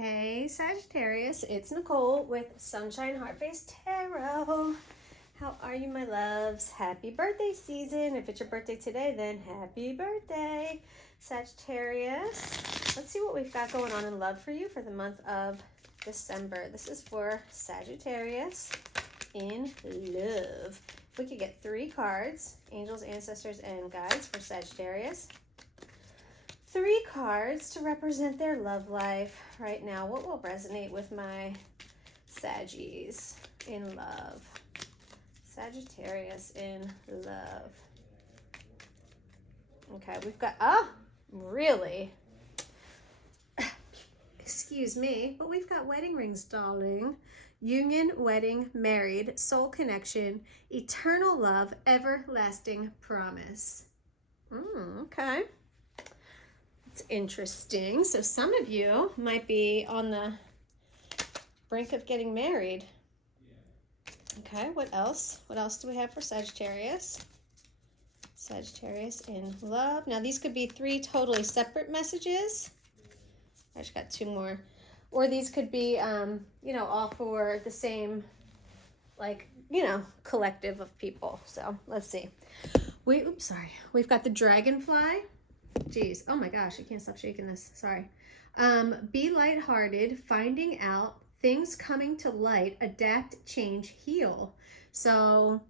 Hey Sagittarius, it's Nicole with Sunshine Heartface Tarot. How are you, my loves? Happy birthday season. If it's your birthday today, then happy birthday, Sagittarius. Let's see what we've got going on in love for you for the month of December. This is for Sagittarius in love. We could get 3 cards, angels, ancestors, and guides for Sagittarius. 3 cards to represent their love life right now. What will resonate with my Saggies in love? Sagittarius in love. Okay, we've got, really? Excuse me, but we've got wedding rings, darling. Union, wedding, married, soul connection, eternal love, everlasting promise. Okay. Interesting. So some of you might be on the brink of getting married. Okay, what else? What else do we have for Sagittarius? Sagittarius in love. Now these could be 3 totally separate messages. I just got 2 more. Or these could be, all for the same, collective of people. So let's see. We've got the dragonfly. Geez, oh my gosh, I can't stop shaking this. Sorry. Be lighthearted, finding out, things coming to light, adapt, change, heal. So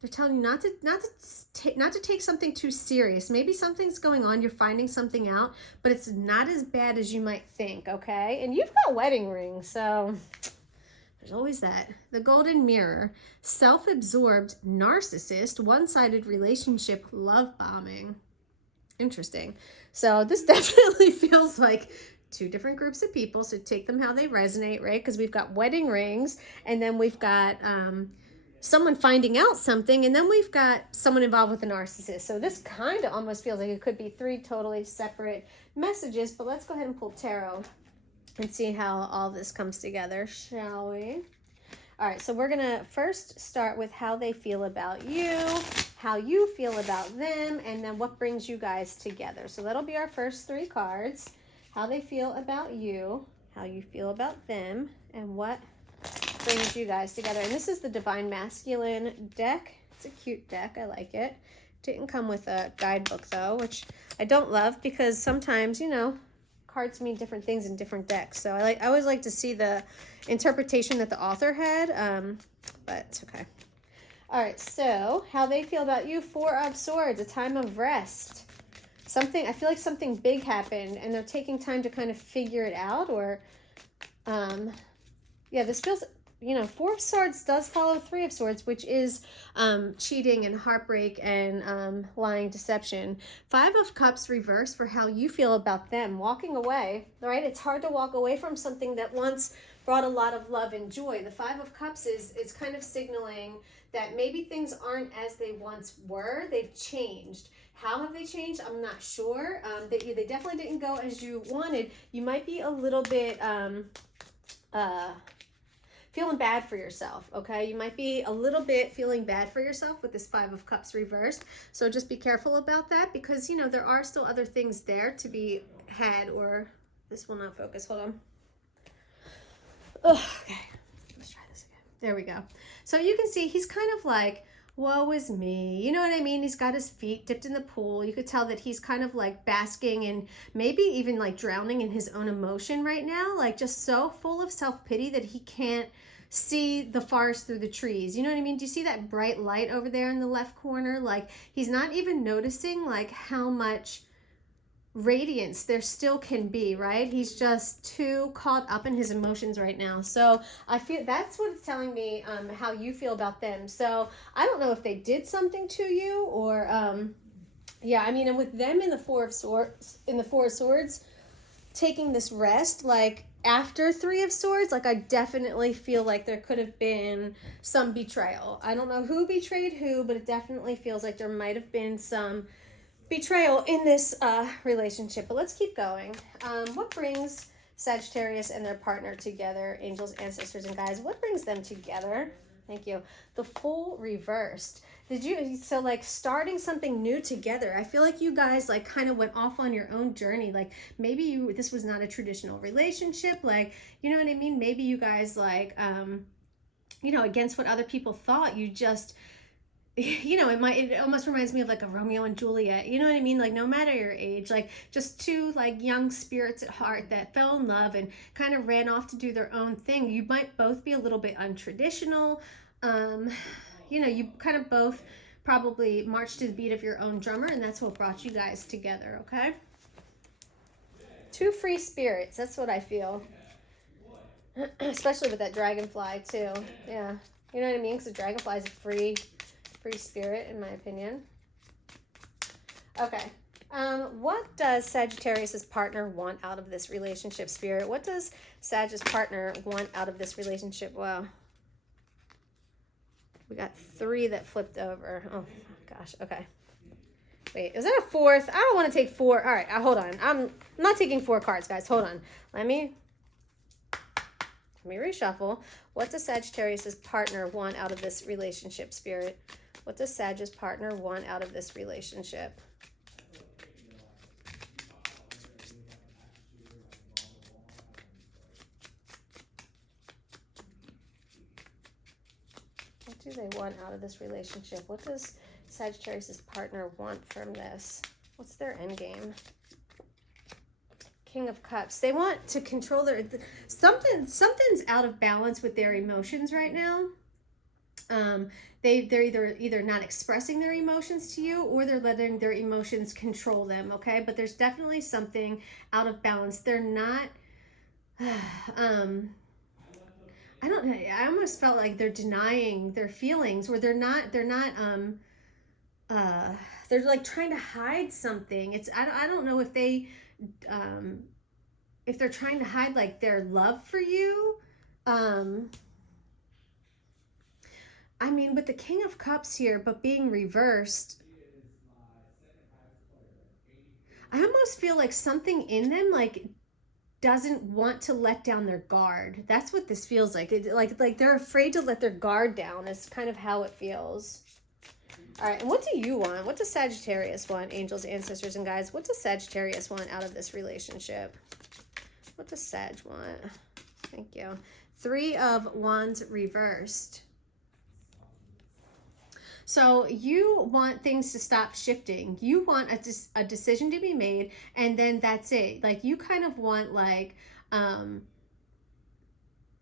they're telling you not to take something too serious. Maybe something's going on, you're finding something out, but it's not as bad as you might think, okay? And you've got wedding rings, so there's always that. The golden mirror, self-absorbed narcissist, one-sided relationship, love bombing. Interesting. So this definitely feels like 2 different groups of people. So take them how they resonate, right? Because we've got wedding rings, and then we've got someone finding out something, and then we've got someone involved with a narcissist. So this kind of almost feels like it could be 3 totally separate messages. But let's go ahead and pull tarot and see how all this comes together, shall we? All right, so we're going to first start with how they feel about you, how you feel about them, and then what brings you guys together. So that'll be our first 3 cards. How they feel about you, how you feel about them, and what brings you guys together. And this is the Divine Masculine deck. It's a cute deck. I like it. Didn't come with a guidebook, though, which I don't love because sometimes, cards mean different things in different decks. So I always like to see the interpretation that the author had, but it's okay. All right, so how they feel about you, 4 of Swords, a time of rest. I feel like something big happened and they're taking time to kind of figure it out, or, this feels, 4 of Swords does follow 3 of Swords, which is cheating and heartbreak and lying, deception. 5 of Cups reverse for how you feel about them, walking away, right? It's hard to walk away from something that once brought a lot of love and joy. The 5 of Cups is kind of signaling that maybe things aren't as they once were. They've changed. How have they changed? I'm not sure. They definitely didn't go as you wanted. You might be a little bit feeling bad for yourself, okay? You might be a little bit feeling bad for yourself with this 5 of Cups reversed. So just be careful about that because, there are still other things there to be had, or this will not focus. Hold on. Oh, okay. Let's try this again. There we go. So you can see he's kind of like, woe is me. You know what I mean? He's got his feet dipped in the pool. You could tell that he's kind of like basking and maybe even like drowning in his own emotion right now. Like just so full of self-pity that he can't see the forest through the trees. You know what I mean? Do you see that bright light over there in the left corner? Like he's not even noticing like how much radiance there still can be, right? He's just too caught up in his emotions right now. So I feel that's what it's telling me, how you feel about them. So I don't know if they did something to you, or and with them in the 4 of Swords, taking this rest, like after 3 of Swords, like I definitely feel like there could have been some betrayal. I don't know who betrayed who, but it definitely feels like there might have been some betrayal in this relationship. But let's keep going. What brings Sagittarius and their partner together, angels, ancestors, and guides? What brings them together? Thank you. The Fool reversed. Did you, so like starting something new together? I feel like you guys like kind of went off on your own journey. Like maybe this was not a traditional relationship. Like, you know what I mean? Maybe you guys like, you know, against what other people thought, you just, you know, it almost reminds me of like a Romeo and Juliet, you know what I mean? Like no matter your age, like just two like young spirits at heart that fell in love and kind of ran off to do their own thing. You might both be a little bit untraditional. um you know, you kind of both probably marched to the beat of your own drummer, and that's what brought you guys together. Okay, two free spirits, that's what I feel. Especially with that dragonfly too. Yeah, you know what I mean, because the dragonfly is a free spirit in my opinion. Okay. What does Sagittarius's partner want out of this relationship, Spirit? What does Sag's partner want out of this relationship? Wow. We got 3 that flipped over. Oh, gosh. Okay. Wait, is that a 4th? I don't want to take 4. All right, hold on. I'm not taking 4 cards, guys. Hold on. Let me reshuffle. What does Sagittarius's partner want out of this relationship, Spirit? What does Sag's partner want out of this relationship? What do they want out of this relationship? What does Sagittarius' partner want from this? What's their end game? King of Cups. They want to control their... Something's out of balance with their emotions right now. They're either not expressing their emotions to you, or they're letting their emotions control them, okay? But there's definitely something out of balance. They're not... I don't know. I almost felt like they're denying their feelings, or they're like trying to hide something. I don't know if they're trying to hide like their love for you. I mean, with the King of Cups here, but being reversed, I almost feel like something in them like doesn't want to let down their guard. That's what this feels like. Like they're afraid to let their guard down. Is kind of how it feels. All right, and what do you want? What does Sagittarius want, angels, ancestors, and guides? What does Sagittarius want out of this relationship? What does Sag want? Thank you. 3 of Wands reversed. So you want things to stop shifting. You want a decision to be made, and then that's it. Like you kind of want like,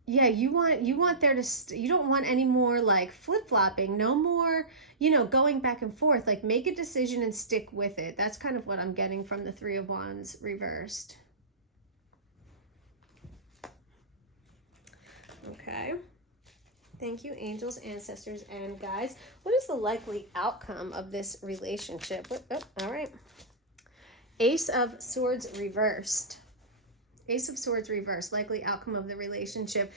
yeah, you want there to, you don't want any more like flip-flopping, no more, you know, going back and forth. Like make a decision and stick with it. That's kind of what I'm getting from the 3 of Wands reversed. Okay. Thank you, angels, ancestors, and guides. What is the likely outcome of this relationship? All right. Ace of Swords reversed. Ace of Swords reversed. Likely outcome of the relationship.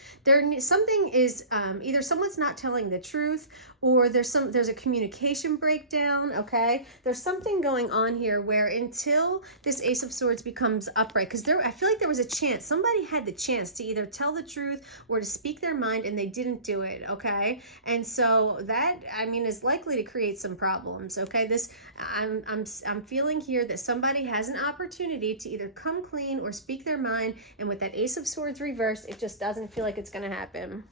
Something is either someone's not telling the truth, or there's a communication breakdown. Okay, there's something going on here where until this Ace of Swords becomes upright, because I feel like there was a chance. Somebody had the chance to either tell the truth or to speak their mind, and they didn't do it. Okay, and so that, I mean, is likely to create some problems. Okay, I'm feeling here that somebody has an opportunity to either come clean or speak their mind, and with that Ace of Swords reversed, it just doesn't feel like it's going to happen.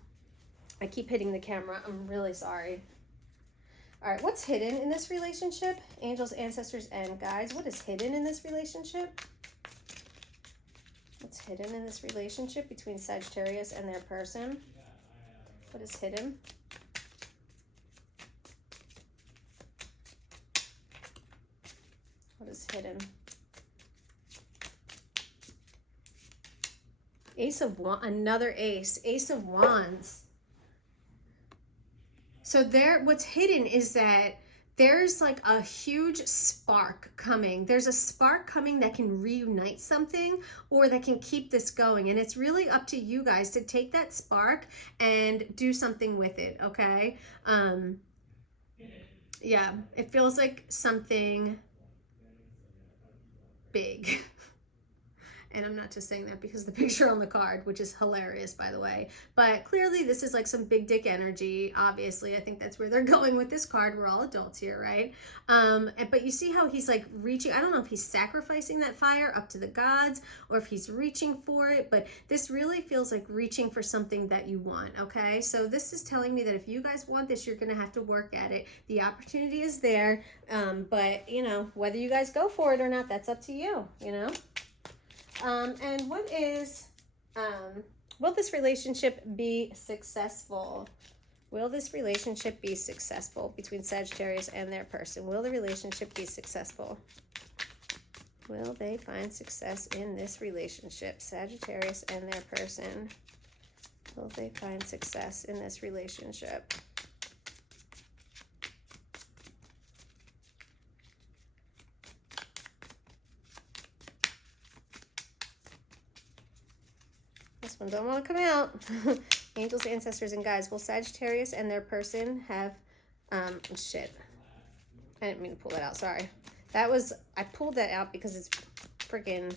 I keep hitting the camera. I'm really sorry. All right, what's hidden in this relationship? Angels, ancestors, and guides. What is hidden in this relationship? What's hidden in this relationship between Sagittarius and their person? What is hidden? What is hidden? Ace of Wands, another ace. Ace of Wands. So what's hidden is that there's like a huge spark coming. There's a spark coming that can reunite something, or that can keep this going. And it's really up to you guys to take that spark and do something with it, okay? Yeah, it feels like something big. And I'm not just saying that because of the picture on the card, which is hilarious, by the way. But clearly this is like some big dick energy. Obviously, I think that's where they're going with this card. We're all adults here, right? But you see how he's like reaching, I don't know if he's sacrificing that fire up to the gods or if he's reaching for it, but this really feels like reaching for something that you want, okay? So this is telling me that if you guys want this, you're going to have to work at it. The opportunity is there, but, you know, whether you guys go for it or not, that's up to you, you know? And what is, will this relationship be successful? Will this relationship be successful between Sagittarius and their person? Will the relationship be successful? Will they find success in this relationship? Sagittarius and their person. Will they find success in this relationship? This one don't want to come out. Angels, ancestors, and guides. Will Sagittarius and their person have, shit. I didn't mean to pull that out, sorry. That was, I pulled that out because it's freaking,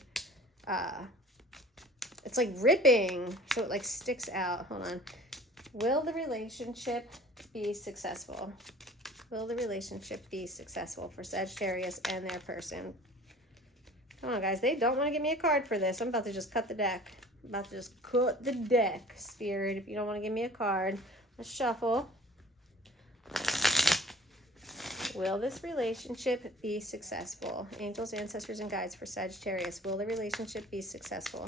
it's like ripping, so it like sticks out. Hold on. Will the relationship be successful? Will the relationship be successful for Sagittarius and their person? Come on, guys. They don't want to give me a card for this. I'm about to just cut the deck. I'm about to just cut the deck, Spirit. If you don't want to give me a card, let's shuffle. Will this relationship be successful? Angels, ancestors, and guides for Sagittarius. Will the relationship be successful?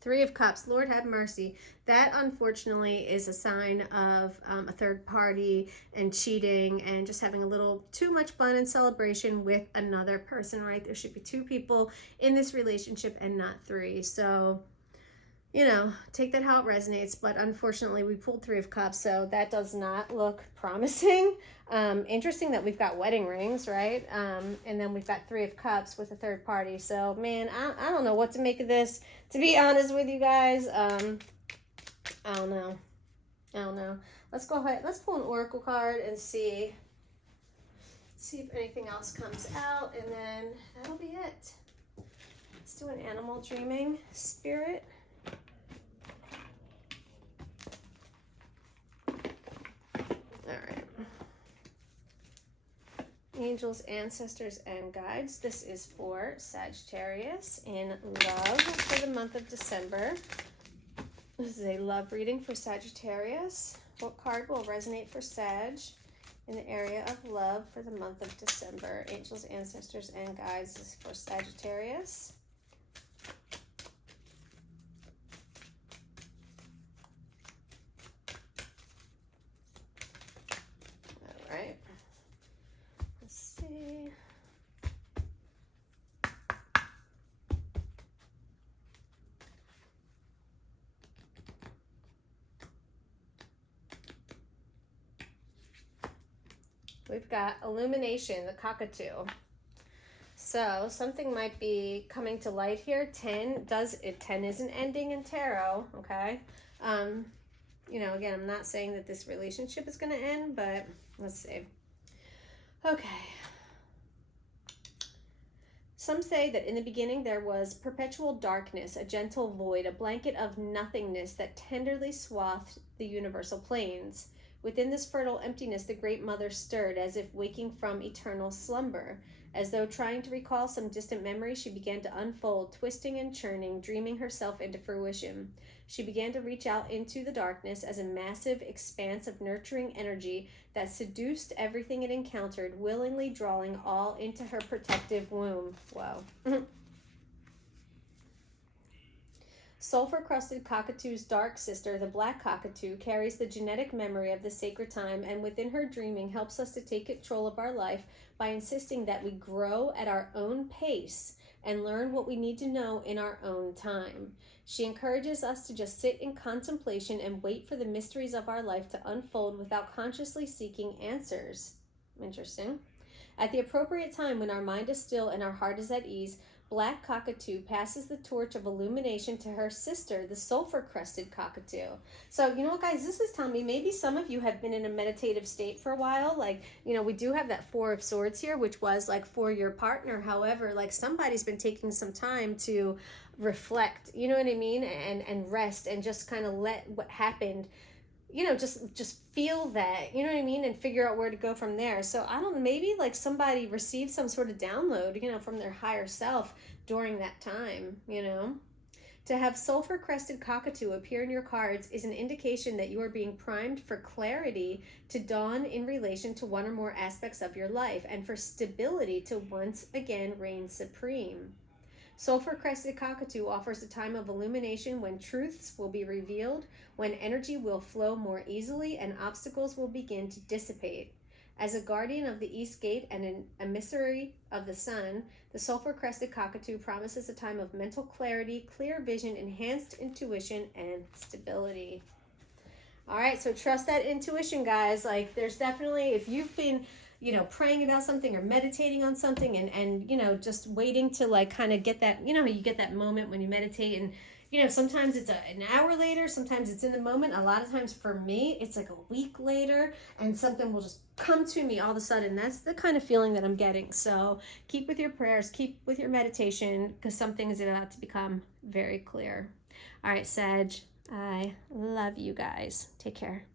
Three of Cups. Lord have mercy. That, unfortunately, is a sign of a third party and cheating and just having a little too much fun and celebration with another person, right? There should be two people in this relationship and not three. So, you know, take that how it resonates. But unfortunately, we pulled Three of Cups, so that does not look promising. Interesting that we've got wedding rings, right? And then we've got Three of Cups with a third party. So, man, I don't know what to make of this. To be honest with you guys, I don't know. Let's go ahead. Let's pull an oracle card and see if anything else comes out, and then that'll be it. Let's do an animal dreaming, Spirit. All right. Angels, ancestors, and guides. This is for Sagittarius in love for the month of December. This is a love reading for Sagittarius. What card will resonate for Sag in the area of love for the month of December? Angels, ancestors, and guides. This is for Sagittarius. All right. Let's see. We've got illumination, the cockatoo. So something might be coming to light here. 10 is an ending in tarot, okay? You know, again, I'm not saying that this relationship is going to end, but let's see. Okay. Some say that in the beginning there was perpetual darkness, a gentle void, a blanket of nothingness that tenderly swathed the universal plains. Within this fertile emptiness, the Great Mother stirred as if waking from eternal slumber. As though trying to recall some distant memory, she began to unfold, twisting and churning, dreaming herself into fruition. She began to reach out into the darkness as a massive expanse of nurturing energy that seduced everything it encountered, willingly drawing all into her protective womb. Wow. Sulfur-crusted cockatoo's dark sister, the black cockatoo, carries the genetic memory of the sacred time, and within her dreaming helps us to take control of our life by insisting that we grow at our own pace and learn what we need to know in our own time. She encourages us to just sit in contemplation and wait for the mysteries of our life to unfold without consciously seeking answers. Interesting. At the appropriate time, when our mind is still and our heart is at ease, Black cockatoo passes the torch of illumination to her sister, the sulfur-crested cockatoo. So, you know what, guys, this is telling me maybe some of you have been in a meditative state for a while. Like, you know, we do have that Four of Swords here, which was like for your partner. However, like somebody's been taking some time to reflect, you know what I mean, and rest and just kind of let what happened, you know, just feel that, you know what I mean, and figure out where to go from there. So I don't know, maybe like somebody received some sort of download, you know, from their higher self during that time, you know. To have sulfur crested cockatoo appear in your cards is an indication that you are being primed for clarity to dawn in relation to one or more aspects of your life, and for stability to once again reign supreme. Sulfur-crested cockatoo offers a time of illumination when truths will be revealed, when energy will flow more easily, and obstacles will begin to dissipate. As a guardian of the East Gate and an emissary of the sun, the sulfur-crested cockatoo promises a time of mental clarity, clear vision, enhanced intuition, and stability. All right, so trust that intuition, guys. Like, there's definitely, if you've been, you know, praying about something or meditating on something and you know, just waiting to like kind of get that, you know, you get that moment when you meditate and, you know, sometimes it's an hour later, sometimes it's in the moment. A lot of times for me, it's like a week later and something will just come to me all of a sudden. That's the kind of feeling that I'm getting. So keep with your prayers, keep with your meditation, because something is about to become very clear. All right, Sag, I love you guys. Take care.